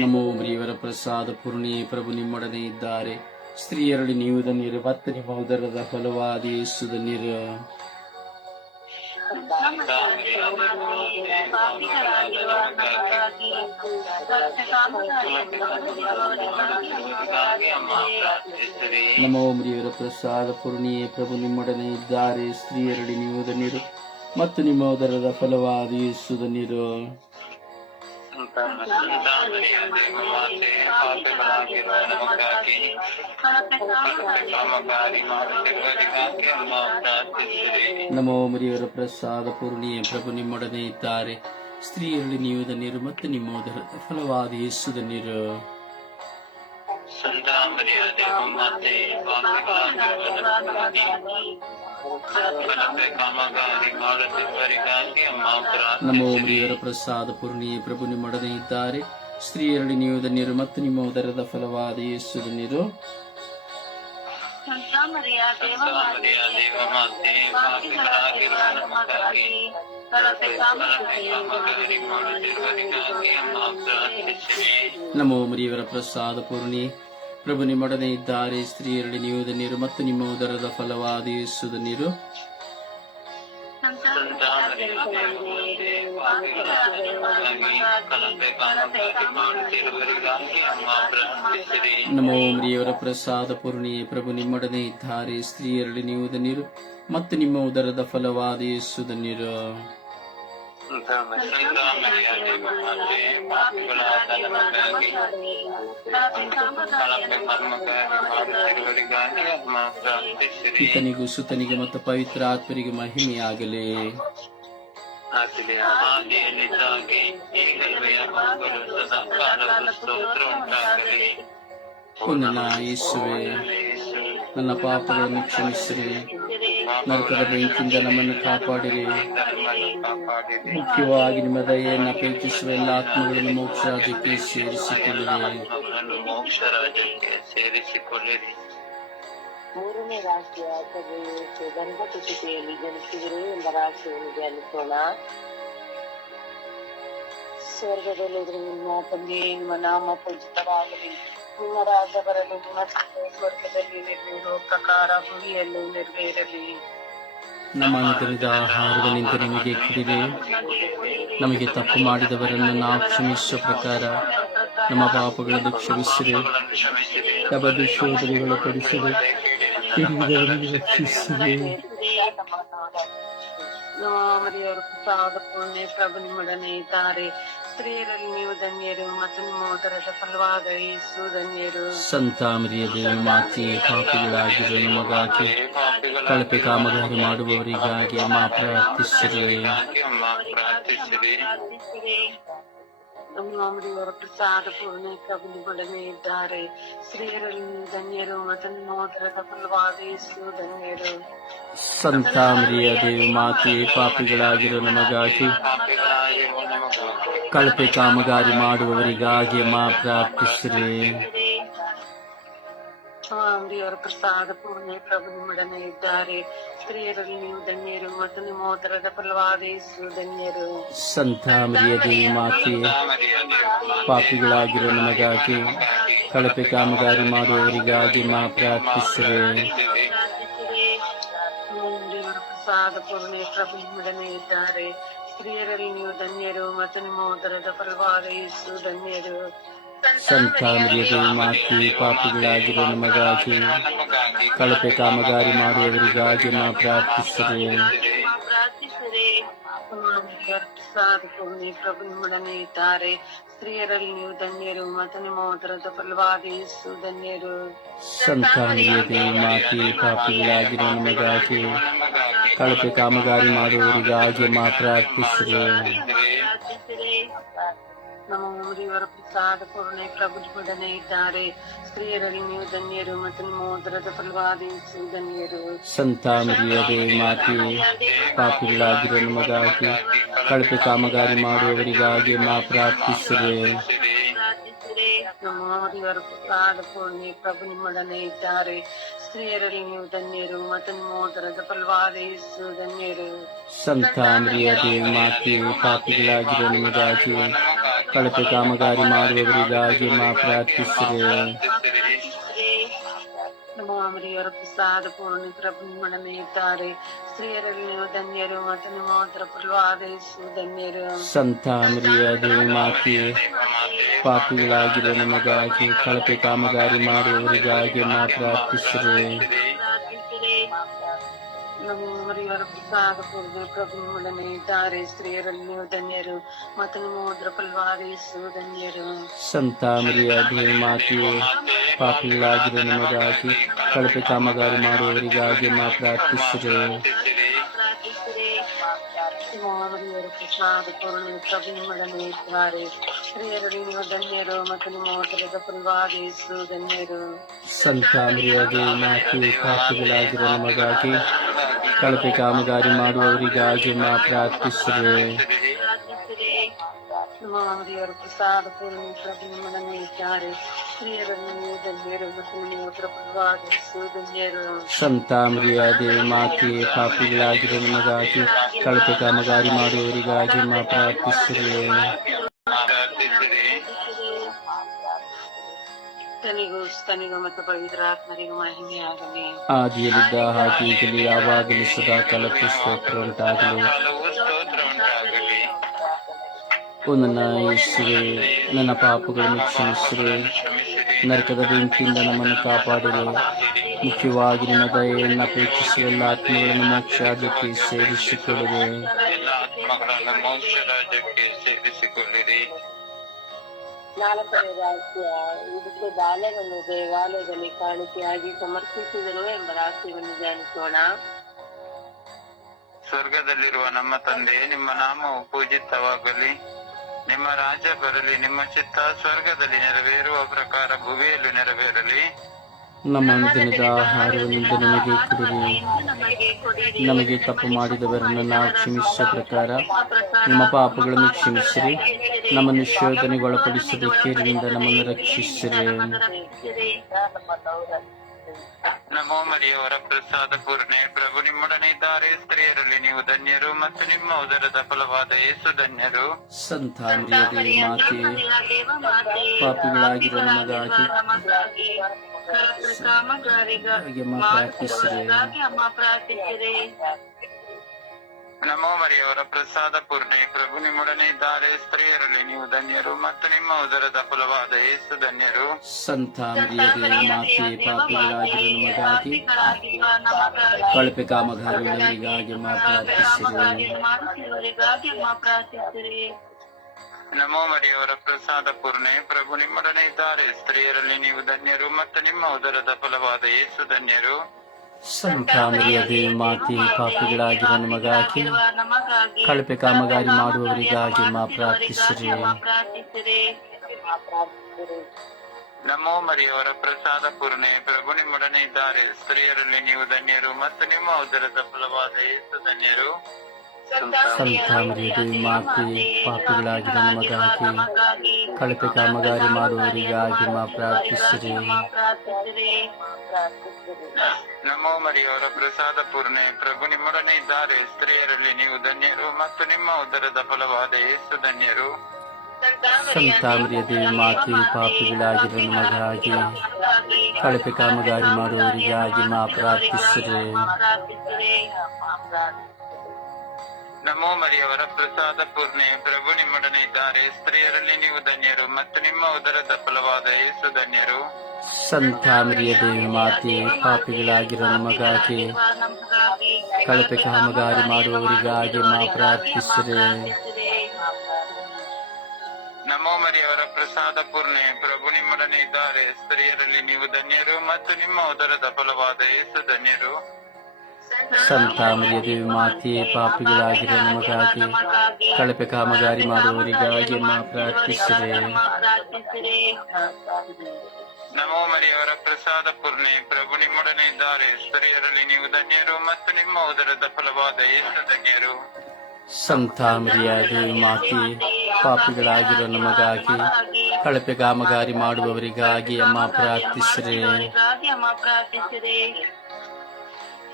Speaker 1: ನಮೋ ಬ್ರೀವರ ಪ್ರಸಾದ ಪೂರ್ಣಿ ಪ್ರಭು ನಿಮ್ಮೊಡನೆ ಇದ್ದಾರೆ. ಸ್ತ್ರೀಯರಲ್ಲಿ ನೀವು ಧನ್ಯರು ಭತ್ತ ನಿಮ್ಮ ಉದರದ ಫಲವಾದ ಯೇಸುದ ನೀರು. ನಮೋ ಮರಿಯವರ ಪ್ರಸಾದ ಪೂರ್ಣಿಯೇ ಪ್ರಭು ನಿಮ್ಮೊಡನೆ ಇದ್ದಾರೆ. ಸ್ತ್ರೀಯರಡಿ ನೀವು ಧನ್ಯರು ಮತ್ತು ನಿಮ್ಮ ಉದರದ ಫಲವಾದ ಯೇಸುದ ನೀರು ನಮ್ಮ ಮರಿಯವರ ಪ್ರಸಾದ ಪೂರ್ಣಿಯೇ ಪ್ರಭು ನಿಮ್ಮೊಡನೆ ಇದ್ದಾರೆ. ಸ್ತ್ರೀಯರಲ್ಲಿ ನೀವು ಧನ್ಯರು ಮತ್ತು ನಿಮ್ಮ ಉದರದ ಫಲವಾದ ಯೇಸುದ ನೀರು
Speaker 4: ನಮ್ಮ
Speaker 1: ಮರಿಯವರ ಪ್ರಸಾದ ಪೂರ್ಣೆ ಪ್ರಭು ನಿಮ್ಮೊಡನೆ ಇದ್ದಾರೆ. ಸ್ತ್ರೀಯರಲ್ಲಿ ನೀವು ಧನ್ಯರು ಮತ್ತು ನಿಮ್ಮ ಉದರದ ಫಲವಾದ ಯೇಸುದ ಧನ್ಯರು
Speaker 4: ಸಂತಾಮರಿಯ
Speaker 1: ನಮೋ ಮರಿಯವರ ಪ್ರಸಾದ ಪೂರ್ಣಿ. ಪ್ರಭು ನಿಮ್ಮೊಡನೆ ಇದ್ದಾರೆ ಸ್ತ್ರೀಯರಲ್ಲಿ ನೀವುದ ನೀರು ಮತ್ತು ನಿಮ್ಮ ಉದರದ ಫಲವಾದ ನೀರು.
Speaker 4: ಪ್ರಾರ್ಥಿಸಿರಿ
Speaker 1: ನಮೋ ಮುರಿಯವರ ಪ್ರಸಾದ ಪೂರ್ಣಿ. ಪ್ರಭು ನಿಮ್ಮೊಡನೆ ಇದ್ದಾರೆ ಸ್ತ್ರೀಯರಲ್ಲಿ ನೀವುದ ನೀರು ಮತ್ತು ನಿಮ್ಮ ಉದರದ ಫಲವಾದ ಯೇಸುದ ನೀರು.
Speaker 4: ಸಂತಾಮರಿಯ ದೇವಮಾತೆ ಪಾಪಿಗಳಾದ ನಮಗಾಗಿ ಫಲಕ್ಕೆ ಕಾಮಗಾರಿ ಮಾಡುತ್ತಿರುವವರಿಗಾಗಿ ಅಮ್ಮ ಪ್ರಾರ್ಥಿಸಿರಿ
Speaker 1: ಪಿತನಿಗೂ ಸುತನಿಗೆ ಮತ್ತು ಪವಿತ್ರ ಆತ್ಮರಿಗೆ ಮಹಿಮೆಯಾಗಲಿ
Speaker 4: ಆತನಿಗೆ ಆದಿಯಲ್ಲಿದ್ದಾಗೆ ಈಗಲೂ ಯಾವಾಗಲೂ ಸದಾ ಕಾಲವು ಸ್ತೋತ್ರ ಉಂಟಾಗಲಿ
Speaker 1: ನನ್ನ ಯೇಸುವೆ ನನ್ನ ಪಾಪಗಳನ್ನು ಕ್ಷಮಿಸಿರಿ ನರಕದ ಬೆಂಕಿಯಿಂದ ನಮ್ಮನ್ನು ಕಾಪಾಡಿರಿ. ಮುಖ್ಯವಾಗಿ ನಿಮ್ಮ ದಯೆಯನ್ನು ಅಪೇಕ್ಷಿಸುವ ಎಲ್ಲ ಆತ್ಮಗಳನ್ನು ಮೋಕ್ಷ ರಾಜ್ಯಕ್ಕೆ ಸೇರಿಸಿಕೊಳ್ಳಿರಿ.
Speaker 4: ಮೋಕ್ಷ ರಾಜ್ಯಕ್ಕೆ ಸೇರಿಸಿಕೊಳ್ಳಿರಿ
Speaker 3: ಮೂರನೇ ರಾಶಿಯ ಸಭೆಯು ಕುಟಿಕೆಯಲ್ಲಿ ಜನಿಸಿದರು ಎಂಬ ರಾಶಿಯನ್ನು ಧ್ಯಾನಿಸೋಣ ಸ್ವರ್ಗದಲ್ಲಿರುವ ನಿಮ್ಮ ತಂದೆ, ನಿಮ್ಮ ನಾಮ ಪೂಜಿತವಾಗಲಿ ರಾಜ್ಯ ಬರಲು ಸ್ವರ್ಗದಲ್ಲಿ ನೆರವೇರುವ ಪ್ರಕಾರ ಭೂಮಿಯಲ್ಲೂ ನೆರವೇರಲಿ.
Speaker 1: ನಮ್ಮ ಅನುದಿನದ ಆಹಾರಗಳಿಂದ ನಿಮಗೆ ಕುಡಿದೆ. ನಮಗೆ ತಪ್ಪು ಮಾಡಿದವರನ್ನು ನಾವು ಕ್ಷಮಿಸುವ ಪ್ರಕಾರ ನಮ್ಮ ಪಾಪಗಳನ್ನು
Speaker 4: ಕ್ಷಮಿಸಿದೆ
Speaker 1: ನಮ್ಮ ದುಶ್ಯೋಧನೆಗಳು ಪಡಿಸಿದೆ ಪಡಿಸದೆ
Speaker 3: ರಕ್ಷಿಸಿದೆ ಪ್ರಸಾದ ಪುಣ್ಯ ಪ್ರಭು ನಿಮ್ಮೊಡನೆ ಇದ್ದಾರೆ. ಸ್ತ್ರೀಯರಲ್ಲಿ ನೀವು ಧನ್ಯರು ಮತ್ತು ನಿಮ್ಮ ಉದರದ ಫಲವಾದ ಯೇಸು ಧನ್ಯರು
Speaker 1: ಸಂತ ಮರಿಯ ದೇವಿ ಮಾತೆ ಪಾಪಿಗಳಾಗಿರೋ ನಿಮಗಾಗಿ ಕಳಪೆ ಕಾಮಗಾರಿ ಮಾಡುವವರಿಗಾಗಿ ಅಮ್ಮ ಪ್ರಾರ್ಥಿಸಿರಿ.
Speaker 3: ನವಮರಿಯವರ ಪ್ರಸಾದ ಪೂರ್ಣ ನಿಮ್ಮೊಡನೆ ಇದ್ದಾರೆ. ಸ್ತ್ರೀಯರಲ್ಲಿ ಧನ್ಯರು ಮತ್ತು ನಿಮ್ಮ ಉದರದ ಫಲವಾದ ಯೇಸು ಧನ್ಯರು
Speaker 1: ಸಂತಾಮರಿಯ ದೇವಿ ಮಾತೆ ಪಾಪಿಗಳಾಗಿರೋ ನಮಗಾಗಿ
Speaker 2: ಕಳಪೆ ಕಾಮಗಾರಿ ಮಾಡುವವರಿಗಾಗಿ ಮಾ ಪ್ರಾರ್ಥಿಸಿರಿ.
Speaker 6: ಸ್ವಾಮಿಯವರ ಪ್ರಸಾದ ಪೂರ್ಣೆ ಪ್ರಭು ನಿಮ್ಮೊಡನೆ ಇದ್ದಾರೆ. ಸ್ತ್ರೀಯರಲ್ಲಿ ನೀವು ಧನ್ಯರು ಮತ್ತು ನಿಮ್ಮ ಉದರದ ಫಲವಾದ ಯೇಸು ಧನ್ಯರು.
Speaker 2: ಸಂತ ದೇವಿ ಮಾತೆ ಪಾಪಿಗಳಾಗಿರೋ ನಮಗಾಗಿ ಕಳಪೆ ಕಾಮಗಾರಿ ಮಾಡುವವರಿಗಾಗಿ ಮಾ ಪ್ರಾರ್ಥಿಸಿರಿ.
Speaker 6: ಪ್ರಸಾದ ಪೂರ್ಣೆ ಪ್ರಭು ನಿಮ್ಮೊಡನೆ ಇದ್ದಾರೆ. ಸ್ತ್ರೀಯರಲ್ಲಿ ನೀವು ಧನ್ಯರು ಮತ್ತು ನಿಮ್ಮ ಉದರದ ಫಲವಾದ ಯೇಸು ಧನ್ಯರು.
Speaker 2: ಸಂತ ಮರಿಯದೇ ಮಾತಿ ಪಾಪಿಗಳಾಗಿರುವ ನಮಗಾಗಿ, ಕಳಪೆ ಕಾಮಗಾರಿ ಮಾಡುವವರಿಗಾಗಿ ನಾವು ಪ್ರಾರ್ಥಿಸಿರಿ
Speaker 6: ದೇವರ ಪ್ರಸಾದ ಪೂರ್ಣೆ ಪ್ರಭು ನಿಮ್ಮೊಡನೆ ಇದ್ದಾರೆ. ಸ್ತ್ರೀಯರಲ್ಲಿ ನೀವು ಧನ್ಯರು ಮತ್ತು ನಿಮ್ಮ ಉದರದ ಫಲವಾದ ಯೇಸು ಧನ್ಯರು.
Speaker 2: ಸಂತ ಮರಿಯದೇ ಮಾತೆ ಪಾಪಿಗಳಾಗಿರೋ ನಮಗಾಗಿ ಕಳಪೆ ಕಾಮಗಾರಿ ಮಾಡುವವರಿಗಾಗಿ ಮಾತ್ರ ಪ್ರಾರ್ಥಿಸಿರಿ.
Speaker 6: ನಮ್ಮ ದೇವರ ಪ್ರಸಾದ ಪೂರ್ಣೆ ಪ್ರಭು ನಿಮ್ಮೊಡನೆ ಇದ್ದಾರೆ. ಸ್ತ್ರೀಯರಲ್ಲಿ ನೀವು ಧನ್ಯರು ಮತ್ತು ನಿಮ್ಮ ಉದರದ ಫಲವಾದ ಧನ್ಯರು.
Speaker 2: ಸಂತ ಮರಿಯದೆ ಮಾತೆ ಪಾಪಿಗಳಾಗಿರೋ ನಮಗಾಗಿ ಕಳಪೆ ಕಾಮಗಾರಿ ಮಾಡುವವರಿಗಾಗಿ ಮಾ ಪ್ರಾರ್ಥಿಸಿದೆ
Speaker 6: ನಮ್ಮ ದೇವರ ಪ್ರಸಾದ ಪೂರ್ಣೆ ಪ್ರಭು ನಿಮ್ಮೊಡನೆ ಇದ್ದಾರೆ. ಸ್ತ್ರೀಯರಲ್ಲಿ ನೀವು ಧನ್ಯರು ಮತ್ತು ನಿಮ್ಮ ಉದರದ ಫಲವಾದ ಧನ್ಯರು.
Speaker 2: ಸಂತ ಮರಿಯದೆ ಮಾತೆ ಪಾಪಿಗಳಾಗಿರೋ ನಮಗಾಗಿ ಕಳಪೆ ಕಾಮಗಾರಿ ಮಾಡುವವರಿಗಾಗಿ ಮಾ ಪ್ರಾರ್ಥಿಸಿರಿ
Speaker 6: ನಮ್ಮ ದೇವರ ಪ್ರಸಾದ ಪೂರ್ಣೆ ಪ್ರಭು ನಿಮ್ಮೊಡನೆ ಇದ್ದಾರೆ ಸ್ತ್ರೀಯರಲ್ಲಿ ನೀವು ಧನ್ಯರು ಮತ್ತು ನಿಮ್ಮ ಉದರ ಫಲವಾದ ಯೇಸು ಧನ್ಯರು
Speaker 2: ಸಂತ ಮರಿಯದೇ ಮಾತೆ ಪಾಪಿಗಳಾಗಿರೋ ನಮಗಾಗಿ ಕಳಪೆ ಕಾಮಗಾರಿ ಮಾಡುವವರಿಗಾಗಿ ಮಾ ಪ್ರಾರ್ಥಿಸಿರಿ
Speaker 6: ನಮ್ಮ ದೇವರ ಪೂರ್ಣೆ ಪ್ರಭು ನಿಮ್ಮೊಡನೆ ಇದ್ದಾರೆ ಸ್ತ್ರೀಯರಲ್ಲಿ ನೀವು ಧನ್ಯರು. ಮತ್ತು ನಿಮ್ಮ ಉದರ ಫಲವಾದ ಯೇಸು ಧನ್ಯರು.
Speaker 2: ಸಂತ ಮರಿಯದೇ ಮಾತೆ ಪಾಪಿಗಳಾಗಿರೋ ನಮಗಾಗಿ ಕಳಪೆ ಕಾಮಗಾರಿ ಮಾಡುವವರಿಗಾಗಿ ಮಾ ಪ್ರಾರ್ಥಿಸಿರಿ.
Speaker 6: ಪ್ರಭು ನಿಮ್ಮೊಡನೆ ಇದ್ದಾರೆ ಸ್ತ್ರೀಯರಲ್ಲಿ ನೀವು ಧನ್ಯರು. ಮತ್ತು ನಿಮ್ಮ ಉದರದ ಫಲವಾದ ಯೇಸು ಧನ್ಯರು.
Speaker 2: ಸಂತ ಮಾತೆ ಪಾಪಿಗಳಾಗಿರೋ ನಮಗಾಗಿ ಕಳಪೆ ಕಾಮಗಾರಿ ಮಾಡುವವರಿಗಾಗಿ ಮಾ ಪ್ರಾರ್ಥಿಸಿರಿ.
Speaker 6: ನಮ್ಮ ದೇವರ ಪ್ರಸಾದ ಪೂರ್ಣೆ ಪ್ರಭು ನಿಮ್ಮೊಡನೆ ಇದ್ದಾರೆ ಸ್ತ್ರೀಯರಲ್ಲಿ ನೀವು ಧನ್ಯರು ಮತ್ತು ನಿಮ್ಮ ಉದರ ಫಲವಾದ ಯೇಸು ಧನ್ಯರು
Speaker 2: ಸಂತ ಮರಿಯದೇ ಮಾತೆ ಪಾಪಿಗಳಾಗಿರೋ ನಮಗಾಗಿ ಕಳಪೆ ಕಾಮಗಾರಿ ಮಾಡುವವರಿಗಾಗಿ ಮಾ ಪ್ರಾರ್ಥಿಸಿರಿ.
Speaker 6: ತನಿಗೂ ಸ್ತನಿಗೂ ಮತ್ತು ಪವಿತ್ರ ಆತ್ಮರಿಗೂ ಮಹಿಮೆಯಾಗಲಿ
Speaker 2: ಆದಿಯಲ್ಲಿದ್ದ ಹಾಗೆ ಈಗಲೂ ಯಾವಾಗಲೂ ಸದಾ ಕಲಪು ಸ್ತೋತ್ರ ಉಂಟಾಗಲಿ. ಓ ನನ್ನ ಯೇಸುವೆ ನನ್ನ ಪಾಪಗಳನ್ನು ಕ್ಷಮಿಸಿರು. ನರಕದ ಬೆಂಕಿಯಿಂದ ನಮ್ಮನ್ನು ಕಾಪಾಡಿರು. ಮುಖ್ಯವಾಗಿ ನಿಮ್ಮ ದಯೆಯನ್ನು ಅಪೇಕ್ಷಿಸುವ ಎಲ್ಲ ಆತ್ಮಗಳನ್ನು
Speaker 4: ಮೋಕ್ಷ
Speaker 6: ನಾಲ್ಕನೇ ಇದಕ್ಕೆ ಬಾಲ್ಯವನ್ನು ದೇವಾಲಯದಲ್ಲಿ ಕಾಣಿಕೆಯಾಗಿ ಸಮರ್ಪಿಸಿದರು ಎಂಬ ರಹಸ್ಯವನ್ನು ಧ್ಯಾನಿಸೋಣ
Speaker 4: ಸ್ವರ್ಗದಲ್ಲಿರುವ ನಮ್ಮ ತಂದೆ, ನಿಮ್ಮ ನಾಮವು ಪೂಜಿತವಾಗಲಿ. ನಿಮ್ಮ ರಾಜ್ಯ ಬರಲಿ, ನಿಮ್ಮ ಚಿತ್ತ ಸ್ವರ್ಗದಲ್ಲಿ ನೆರವೇರುವ ಪ್ರಕಾರ ಭುವಿಯಲ್ಲಿ ನೆರವೇರಲಿ.
Speaker 2: ನಮ್ಮ ಅನುದಿನದ ಆಹಾರವನ್ನಿಂದ ನಮಗೆ ಕೊಡಿರಿ. ನಮಗೆ ತಪ್ಪು ಮಾಡಿದವರನ್ನು ನಾವು ಕ್ಷಮಿಸಿದ ಪ್ರಕಾರ ನಮ್ಮ ಪಾಪಗಳನ್ನು ಕ್ಷಮಿಸಿರಿ. ನಮ್ಮನ್ನು ಶೋಧನೆಗೊಳಪಡಿಸದೆ ಕೇರಿನಿಂದ ನಮ್ಮನ್ನು ರಕ್ಷಿಸಿರಿ.
Speaker 4: ನಮೋ ಮರಿಯವರ ಪ್ರಸಾದ ಪೂರ್ಣೆ. ಪ್ರಭು ನಿಮ್ಮೊಡನೆ ಇದ್ದಾರೆ. ಸ್ತ್ರೀಯರಲ್ಲಿ ನೀವು ಧನ್ಯರು ಮತ್ತು ನಿಮ್ಮ ಉದರದ ಫಲವಾದ ಯೇಸು ಧನ್ಯರು.
Speaker 2: ಸಂತ ಮಾತೆ ಪಾಪಿಗಳಾಗಿರೋ ನಮಗಾಗಿ.
Speaker 4: ನಮೋ ಮರಿಯವರ ಪ್ರಸಾದ ಪೂರ್ಣಿ. ಪ್ರಭು ನಿಮ್ಮೊಡನೆ ಇದ್ದಾರೆ. ಸ್ತ್ರೀಯರಲ್ಲಿ ನೀವು ಧನ್ಯರು ಮತ್ತು ನಿಮ್ಮ ಉದರದ ಫಲವಾದ ಏಸು ಧನ್ಯರು.
Speaker 2: ಸಂತ ಕಳಪೆ ಪ್ರಾರ್ಥಿಸಿರಿ
Speaker 4: ನಮೋ ಮರಿಯವರ ಪ್ರಸಾದ ಪೂರ್ಣೆ ಪ್ರಭು ನಿಮ್ಮೊಡನೆ ಇದ್ದಾರೆ. ಸ್ತ್ರೀಯರಲ್ಲಿ ನೀವು ಧನ್ಯರು ಮತ್ತು ನಿಮ್ಮ ಉದರದ ಫಲವಾದ ಯೇಸು ಧನ್ಯರು.
Speaker 2: ಸಂತ ಮಾತೆ ನಮಗಾಗಿ ಕಳಪೆ ಕಾಮಗಾರಿ ಮಾಡುವವರಿಗಾಗಿ ಮಾ ಪ್ರಾರ್ಥಿಸಿರಿ.
Speaker 4: ನಮೋ ಮರಿಯವರ ಪ್ರಸಾದ ಪೂರ್ಣೆ ಪ್ರಭು ನಿಮ್ಮೊಡನೆ ಇದ್ದಾರೆ. ಸ್ತ್ರೀಯರಲ್ಲಿ ನೀವು ಧನ್ಯರು ಮತ್ತು ನಿಮ್ಮ ಉದರದ ಫಲವಾದ ಯೇಸು ಧನ್ಯರು.
Speaker 1: ಸಂತಾಮರಿಯ ದೇವಿ ಮಾತೆ ಪಾಪಿಗಳಾಗಿ ನಮಗಾಗಿ ಕಳಪೆ ಕಾಮಗಾರಿ ಮಾಡುವವರಿಗಾಗಿ ಮಾ ಪ್ರಾರ್ಥಿಸಿರಿ.
Speaker 4: ನಮೋ ಮರಿಯವರ ಪ್ರಸಾದ ಪೂರ್ಣೆ. ಪ್ರಭು ನಿಮ್ಮೊಡನೆ ಇದ್ದಾರೆ. ಸ್ತ್ರೀಯರಲ್ಲಿ ನೀವು ಧನ್ಯರು ಮತ್ತು ನಿಮ್ಮ ಉದರದ ಫಲವಾದ ಯೇಸು ಧನ್ಯರು.
Speaker 1: ಸಂತಾಮರಿಯ ದೇವಿ ಮಾತೆ ಪಾಪಿಗಳಾಗಿ ನಮಗಾಗಿ ಕಳಪೆ ಕಾಮಗಾರಿ ಮಾಡುವವರಿಗಾಗಿ ಮಾ ಪ್ರಾರ್ಥಿಸಿರಿ.
Speaker 4: ನಮೋ ಮರಿಯವರ ಪ್ರಸಾದ ಪೂರ್ಣೆ. ಪ್ರಭು ನಿಮ್ಮೊಡನೆ ಇದ್ದಾರೆ. ಸ್ತ್ರೀಯರಲ್ಲಿ ನೀವು ಧನ್ಯರು ಮತ್ತು ನಿಮ್ಮ ಉದರದ ಫಲವಾದ ಯೇಸು ಧನ್ಯರು.
Speaker 1: ಸಂತಾಮರಿಯ ದೇವಿ ಮಾತೆ ಪಾಪಿಗಳಾಗಿರೋ ನಮಗಾಗಿ ಕಳಪೆ ಕಾಮಗಾರಿ ಮಾಡುವವರಿಗಾಗಿ ಮಾ ಪ್ರಾರ್ಥಿಸಿರಿ.
Speaker 4: ನಮೋ ಮರಿಯವರ ಪ್ರಸಾದ ಪೂರ್ಣೆ. ಪ್ರಭು ನಿಮ್ಮೊಡನೆ ಇದ್ದಾರೆ. ಸ್ತ್ರೀಯರಲ್ಲಿ ನೀವು ಧನ್ಯರು ಮತ್ತು ನಿಮ್ಮ ಉದರದ ಫಲವಾದ ಯೇಸು ಧನ್ಯರು.
Speaker 1: ಸಂತಾಮರಿಯ ದೇವಿ ಮಾತೆಯೇ ಪಾಪಿಗಳಾಗಿರೋ ನಮಗಾಗಿ ಕಳಪೆ ಕಾಮಗಾರಿ ಮಾಡುವವರಿಗಾಗಿ ಮಾ ಪ್ರಾರ್ಥಿಸಿದೆ
Speaker 4: ನಮೋ ಮರಿಯವರ ಪ್ರಸಾದ ಪೂರ್ಣಿ. ಪ್ರಭು ನಿಮ್ಮೊಡನೆ ಇದ್ದಾರೆ. ಸ್ತ್ರೀಯರಲ್ಲಿ ನೀವು ಧನ್ಯರು ಮತ್ತು ನಿಮ್ಮ ಉದರದ ಫಲವಾದ ಏಸು ಧನ್ಯರು.
Speaker 1: ಸಂತಾಮರಿಯ ದೇವಿ ಮಾತೆ ಪಾಪಿಗಳಾಗಿರೋ ನಮಗಾಗಿ ಕಳಪೆ ಕಾಮಗಾರಿ ಮಾಡುವವರಿಗಾಗಿ ಅಮ್ಮ ಪ್ರಾರ್ಥಿಸಿರಿ.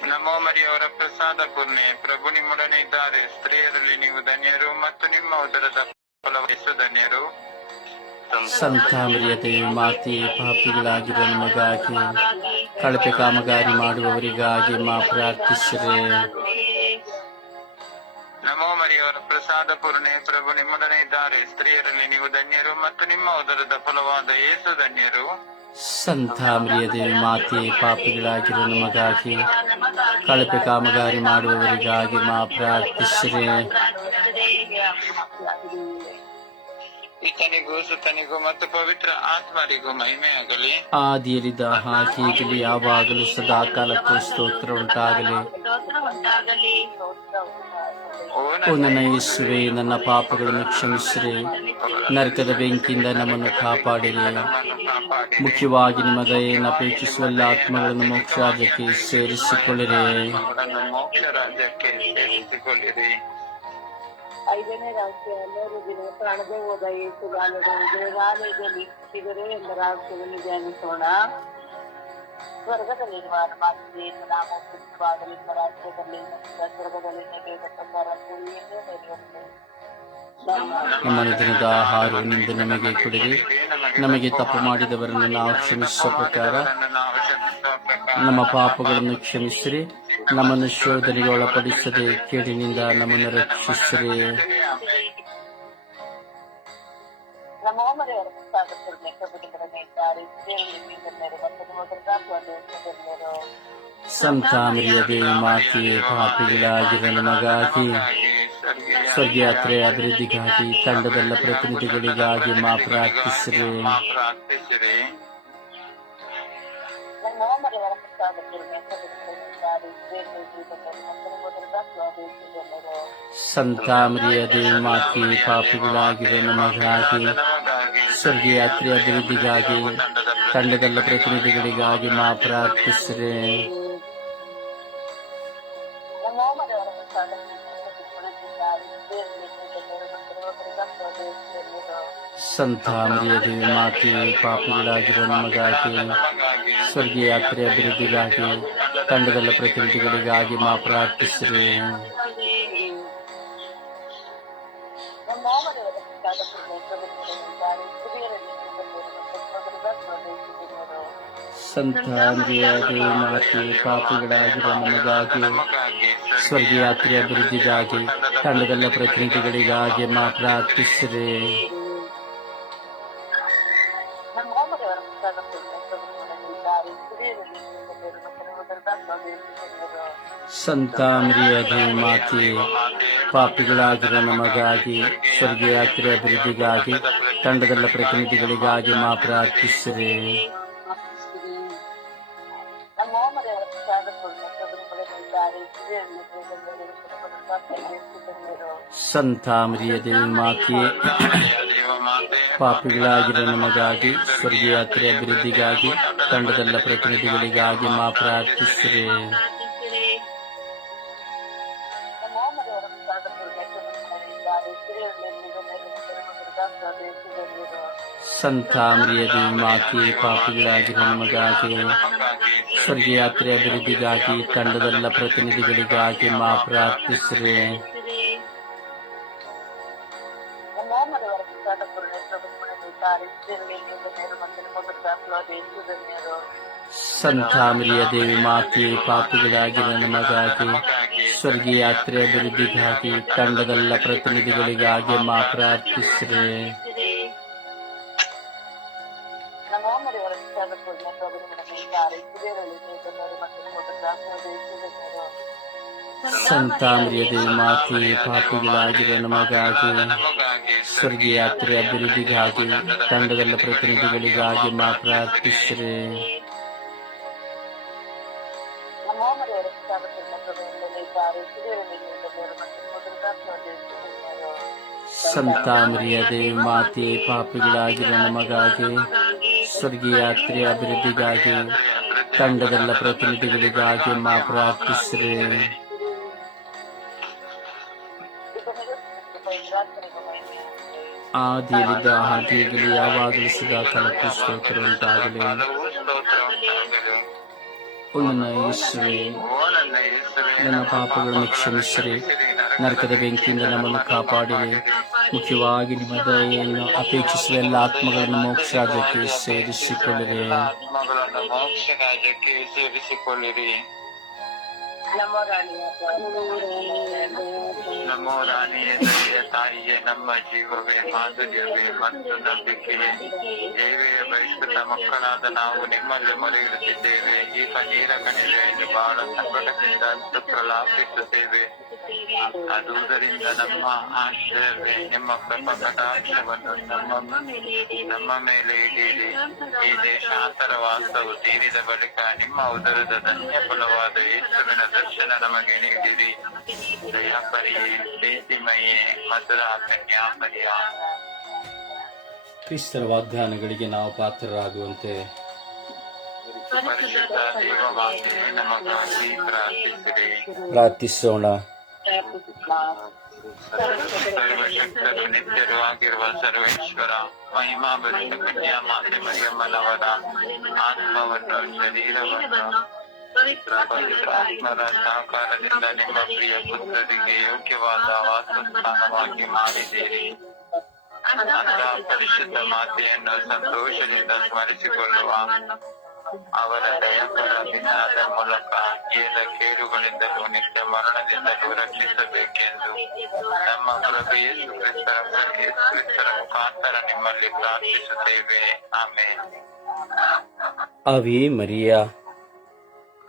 Speaker 4: ನಮೋ ಮರಿಯವರ ಪ್ರಸಾದ ಪೂರ್ಣೆ. ಪ್ರಭು ನಿಮ್ಮೊಡನೆ ಇದ್ದಾರೆ. ಸ್ತ್ರೀಯರಲ್ಲಿ ನೀವು ಧನ್ಯರು ಮತ್ತು ನಿಮ್ಮ ಉದರದ ಫಲವಹಿಸು ಧನ್ಯರು.
Speaker 1: ಸಂತ ದೇವಿ ಮಾತೆ ಪಾಪಿಗಳಾಗಿರುವ ನಮಗಾಗಿ ಕಳಪೆ ಕಾಮಗಾರಿ ಮಾಡುವವರಿಗಾಗಿ ಮಾ ಪ್ರಾರ್ಥಿಸಿರೆ.
Speaker 4: ನಮೋ ಮರಿಯವರ ಪ್ರಸಾದ ಪೂರ್ಣೆ. ಪ್ರಭು ನಿಮ್ಮೊಡನೆ ಇದ್ದಾರೆ. ಸ್ತ್ರೀಯರಲ್ಲಿ ನೀವು ಧನ್ಯರು ಮತ್ತು ನಿಮ್ಮ ಉದರದ ಫಲವಾದ ಏಸು ಧನ್ಯರು.
Speaker 1: ಸಂತಾಮರಿಯ ದೇವಿ ಮಾತೆ ಪಾಪಿಗಳಾಗಿರೋ ನಮಗಾಗಿ ಕಳಪೆ ಕಾಮಗಾರಿ ಮಾಡುವವರಿಗಾಗಿ ಮಾ ಪ್ರಾರ್ಥಿಸಿರಿ.
Speaker 4: ಈತನಿಗೂ ಸುತನಿಗೂ ಮತ್ತು ಪವಿತ್ರ ಆತ್ಮರಿಗೂ ಮಹಿಮೆಯಾಗಲಿ.
Speaker 1: ಆದಿಯಲ್ಲಿದ್ದ ಹಾಗೆ ಈಗಲೂ ಯಾವಾಗಲೂ ಸದಾ ಕಾಲಕ್ಕೂ ಸ್ತೋತ್ರ ಉಂಟಾಗಲಿ.
Speaker 4: ಓ
Speaker 1: ನನ್ನ ಯೇಸುವೆ ನನ್ನ ಪಾಪಗಳನ್ನು ಕ್ಷಮಿಸಿರಿ. ನರಕದ ಬೆಂಕಿಯಿಂದ ನಮ್ಮನ್ನು ಕಾಪಾಡಿರಿ. ಮುಖ್ಯವಾಗಿ ನಿಮ್ಮ ದಯೆಯನ್ನು ಅಪೇಕ್ಷಿಸುವ ಎಲ್ಲ ಆತ್ಮಗಳನ್ನು
Speaker 4: ಮೋಕ್ಷ ರಾಜ್ಯಕ್ಕೆ ಸೇರಿಸಿಕೊಳ್ಳಿರಿ.
Speaker 3: ಐದನೇ ರಾಷ್ಟ್ರ ಎಲ್ಲರೂ ದಿನ ಕಾಣದೆ ಹೋದ ಯೇಸುಗಾಲರು ದೇವಾಲಯದಲ್ಲಿ ಸಿಗರು ಎಂಬ ರಾಷ್ಟ್ರವನ್ನು ಧ್ಯಾನಿಸೋಣ. ಸ್ವರ್ಗದಲ್ಲಿರುವ ಮಾತಿಗೆ ನಾಮ ಪುಷ್ಪವಾಗಲಿ ಎಂಬ ರಾಜ್ಯದಲ್ಲಿ ಸ್ವರ್ಗದಲ್ಲಿ ನಡೆಯುವ ಪ್ರಕಾರ ಭೂಮಿಯಲ್ಲೂ ನಡೆಯುತ್ತದೆ
Speaker 1: ನಮ್ಮ ದಿನದ ಆಹಾರವನ್ನಿಂದ ನಮಗೆ ಕೊಡಿರಿ. ನಮಗೆ ತಪ್ಪು ಮಾಡಿದವರನ್ನು ನಾವು
Speaker 4: ನಾವು ಕ್ಷಮಿಸುವ ಪ್ರಕಾರ
Speaker 1: ನಮ್ಮ ಪಾಪಗಳನ್ನು ಕ್ಷಮಿಸಿರಿ. ನಮ್ಮನ್ನು ಶೋಧನೆಗೆ ಒಳಪಡಿಸದೆ ಕೇಡಿನಿಂದ ನಮ್ಮನ್ನು ರಕ್ಷಿಸಿರಿ.
Speaker 3: ನಮ್ಮ ಮರೆಯವರ ಮುಕ್ತಾಗುತ್ತಿರುವ ಪ್ರಭುಗಳನ್ನೇ ಇದ್ದಾರೆ ದೇವರಲ್ಲಿ ಧನ್ಯರು ಮತ್ತು ಮೊದಲಾಗುವ ದೇಶದಲ್ಲಿರು
Speaker 1: ಸಂತಾಮರಿಯ ದೇವಿ ಮಾತೆ ಪಾಪಿಗಳಾಗಿರೋ ನಮಗಾಗಿ ಸ್ವರ್ಗಯಾತ್ರೆಯ ಅಭಿವೃದ್ಧಿಗಾಗಿ ತಂಡದಲ್ಲ ಪ್ರತಿನಿಧಿಗಳಿಗಾಗಿ ಮಾ ಪ್ರಾರ್ಥಿಸಿರಿ
Speaker 4: ಪ್ರಾರ್ಥಿಸಿರಿ
Speaker 3: ನಮ್ಮ ಮರೆಯವರ ಮುಕ್ತಾಗುತ್ತಿರುವ ಪ್ರಭುಗಳನ್ನಿದ್ದಾರೆ ದೇವರಲ್ಲಿ ಧನ್ಯರು ಮತ್ತು ಮೊದಲಾಗುವ ದೇಶದಲ್ಲಿರು
Speaker 1: ಸಂತಾಮರಿಯ ದೇವಿ ಮಾತೆ ಪಾಪಿಗಳಾಗಿರೋ ನಮಗಾಗಿ
Speaker 4: ನಮಗಾಗಿ
Speaker 1: ಸ್ವರ್ಗಯಾತ್ರೆಯ ಅಭಿವೃದ್ಧಿಗಾಗಿ ತಂಡದಲ್ಲ ಪ್ರತಿನಿಧಿಗಳಿಗಾಗಿ ಮಾ ಪ್ರಾರ್ಥಿಸಿರಿ
Speaker 3: ನಮ್ಮ ಮರೆಯವರ ಮುಕ್ತಾಗುತ್ತಿರುವ ದೇವರಲ್ಲಿ ಧನ್ಯರು ಮತ್ತು ಮೊದಲಾಗುವ ದೇಶದಲ್ಲಿರು
Speaker 1: ಸಂತಾಮರಿಯ ದೇವಿ ಮಾತೆ ಪಾಪಿಗಳಾಗಿರೋ ನಮಗಾಗಿ
Speaker 4: ನಮಗಾಗಿ
Speaker 1: ಸ್ವರ್ಗಯಾತ್ರೆಯ ಅಭಿವೃದ್ಧಿಗಾಗಿ, ತಂಡದಲ್ಲ ಪ್ರತಿನಿಧಿಗಳಿಗಾಗಿ ಮಾ ಪ್ರಾರ್ಥಿಸಿರಿ ದೇವಿ ಮಾತೆ ಪಾಪಿಗಳಾಗಿರುವ ನಮಗಾಗಿ ಸ್ವರ್ಗಯಾತ್ರೆಯ ಅಭಿವೃದ್ಧಿಗಾಗಿ ತಂಡದಲ್ಲ ಪ್ರತಿನಿಧಿಗಳಿಗಾಗಿ
Speaker 3: ಮತ್ತು
Speaker 1: ಸಂತಾಮರಿಯ ಮಾತೆ ಪಾಪಿಗಳಾಗಿರೋ ನಮಗಾಗಿ ಸ್ವರ್ಗಯಾತ್ರೆ ಅಭಿವೃದ್ಧಿಗಾಗಿ ತಂಡದಲ್ಲ ಪ್ರತಿನಿಧಿಗಳಿಗಾಗಿ ಮಾ ಪ್ರಾರ್ಥಿಸಿರಿ ಸಂತಾಮರಿಯ
Speaker 4: ದೇವಮಾತೆಯೇ
Speaker 1: ಪಾಪಿಗಳಾಗಿರೋ ನಮಗಾಗಿ, ಸ್ವರ್ಗಯಾತ್ರೆ ಅಭಿವೃದ್ಧಿಗಾಗಿ, ತಂಡದಲ್ಲ ಪ್ರತಿನಿಧಿಗಳಿಗಾಗಿ ಮಾ ಪ್ರಾರ್ಥಿಸಿರಿ. ಸಂತಾಮರಿಯ ದೇವಮಾತೆಯೇ ಪಾಪಿಗಳಾಗಿರೋ ನಮಗಾಗಿ, ಸ್ವರ್ಗಯಾತ್ರೆ ಅಭಿವೃದ್ಧಿಗಾಗಿ, ತಂಡದಲ್ಲ ಪ್ರತಿನಿಧಿಗಳಿಗಾಗಿ ಮಾ ಪ್ರಾರ್ಥಿಸಿರಿ. ಸಂತಾಮರಿಯ ದೇವಿ ಮಾತೆಯೇ ಪಾಪಿಗಳಾಗಿರುವ ನಮಗಾಗಿ ಸ್ವರ್ಗೀಯ ಯಾತ್ರೆ ಅಭಿವೃದ್ಧಿಗಾಗಿ ತಂಡದಲ್ಲ ಪ್ರತಿನಿಧಿಗಳಿಗಾಗಿ ಮಾ ಪ್ರಾರ್ಥಿಸಿದೆ. ಸಂತಾಮರಿಯ ದೇವಿ ಮಾತೆಯೇ ಪಾಪಿಗಳಾಗಿರುವ ನಮಗಾಗಿ ಸ್ವರ್ಗೀಯ ಯಾತ್ರೆ ಅಭಿವೃದ್ಧಿಗಾಗಿ ತಂಡದಲ್ಲ ಪ್ರತಿನಿಧಿಗಳಿಗಾಗಿ ಮಾ
Speaker 3: ಪ್ರಾರ್ಥಿಸಿದೆ.
Speaker 1: ಸಂತ ಮರಿಯ ಮಾತೆ ಪಾಪಿಗಳಾಗಿರೋ ನಮಗಾಗಿ ಸ್ವರ್ಗೀಯಾತ್ರೆಯ ಅಭಿವೃದ್ಧಿಗಾಗಿ, ತಂಡದಲ್ಲ ಪ್ರತಿನಿಧಿಗಳಿಗಾಗಿ ಮಾ ಪ್ರಾರ್ಥಿಸ್ರೆ. ಆದಿಯಲ್ಲಿದ್ದ ಹಾದಿಯಲ್ಲಿ ಯಾವಾಗಲೂ ಸದಾ ಕಲಕ್ಕೆ ಸ್ತೋತ್ರ ಉಂಟಾಗಲಿ ನನ್ನ ನನ್ನ ಪಾಪಗಳನ್ನು ಕ್ಷಮಿಸಿರಿ. ನರಕದ ಬೆಂಕಿಯಿಂದ ನಮ್ಮನ್ನು ಕಾಪಾಡಿರಿ. ಮುಖ್ಯವಾಗಿ ನಿಮ್ಮ ದಯೆಯನ್ನು ಅಪೇಕ್ಷಿಸುವ ಎಲ್ಲ ಆತ್ಮಗಳನ್ನು ಮೋಕ್ಷ ರಾಜ್ಯಕ್ಕೆ ಸೇರಿಸಿಕೊಳ್ಳಿರಿ.
Speaker 4: ಆತ್ಮಗಳನ್ನು ಮೋಕ್ಷ ರಾಜ್ಯಕ್ಕೆ ಸೇರಿಸಿಕೊಳ್ಳಿರಿ. ನಮೋ ರಾಣಿಯ ತಂದೆಯ ತಾಯಿಯೇ ನಮ್ಮ ಜೀವವೇ ಮಾಧುರ್ಯವೇ ಮತ್ತು ನಂಬಿಕೆಯೇ. ದೇವಿಯ ಬಯಸಿದ ಮಕ್ಕಳಾದ ನಾವು ನಿಮ್ಮಲ್ಲಿ ಮೊರೆಯಿಡುತ್ತಿದ್ದೇವೆ ಈ ನೀರ ಕಣಿವೆಯಲ್ಲಿ ಬಹಳ ಸಂಕಟದಿಂದ ಪ್ರಲಾಪಿಸುತ್ತೇವೆ. ಅದುದರಿಂದ ನಮ್ಮ ಆಶ್ರಯವೇ ನಿಮ್ಮ ಕೃಪಾ ಕಟಾಕ್ಷವನ್ನು ನಮ್ಮ ನಮ್ಮ ಮೇಲೆ ಇಡೀರಿ ಈ ದೇಶಾಂತರ ವಾಸವು ತೀರಿದ ಬಳಿಕ ನಿಮ್ಮ ಉದರದ ಧನ್ಯ ಫಲವಾದ ಯೇಸುವಿನ ದರ್ಶನ ನಮಗೆ ನೀಡಿರಿ. ದಯಾಪರಿಯೇ ಪ್ರೀತಿಮಯೇ ಮಧುರ ಕನ್ಯಾಪರಿಯ
Speaker 1: ಕ್ರಿಸ್ತರ ವಾಗ್ದಾನಗಳಿಗೆ ನಾವು ಪಾತ್ರರಾಗುವಂತೆ ಪ್ರಾರ್ಥಿಸೋಣ.
Speaker 4: सर्वशक्तर नित्यर्वागिर्व सर्वेश्वर महिमा विष्णुकन्या माते मरियम्मलवदा ಆತ್ಮವನ್ನು ಶರೀರವನ್ನು ಆತ್ಮದ ಸಹಕಾರದಿಂದ ನಿಮ್ಮ ಪ್ರಿಯ ಪುತ್ರರಿಗೆ ಯೋಗ್ಯವಾದ ವಾಸಸ್ಥಾನವಾಗಿ ಮಾಡಿದ್ದೀರಿ ಅಂತ ಪರಿಶುದ್ಧ ಮಾತೆಯನ್ನು ಸಂತೋಷದಿಂದ ಸ್ಮರಿಸಿಕೊಳ್ಳುವ ಅವರ ದಯಾಪರಾಧಿನಾದ ಮೂಲಕ ಏರ ಕೇರುಗಳಿಂದಲೂ ನಿತ್ಯ ಮರಣದಿಂದಲೂ ರಕ್ಷಿಸಬೇಕೆಂದು ನಮ್ಮ ಪ್ರಭು ಯೇಸು ಕ್ರಿಸ್ತರ ಮುಖಾಂತರ ನಿಮ್ಮಲ್ಲಿ ಪ್ರಾರ್ಥಿಸುತ್ತೇವೆ ಆಮೆ
Speaker 1: ಅವಿ ಮರಿಯಾ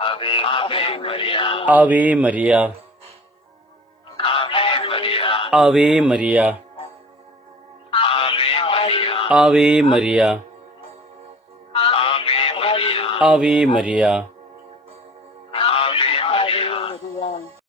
Speaker 1: आवे मरिया
Speaker 4: आवे मरिया
Speaker 1: आवे मरिया
Speaker 4: आवे मरिया।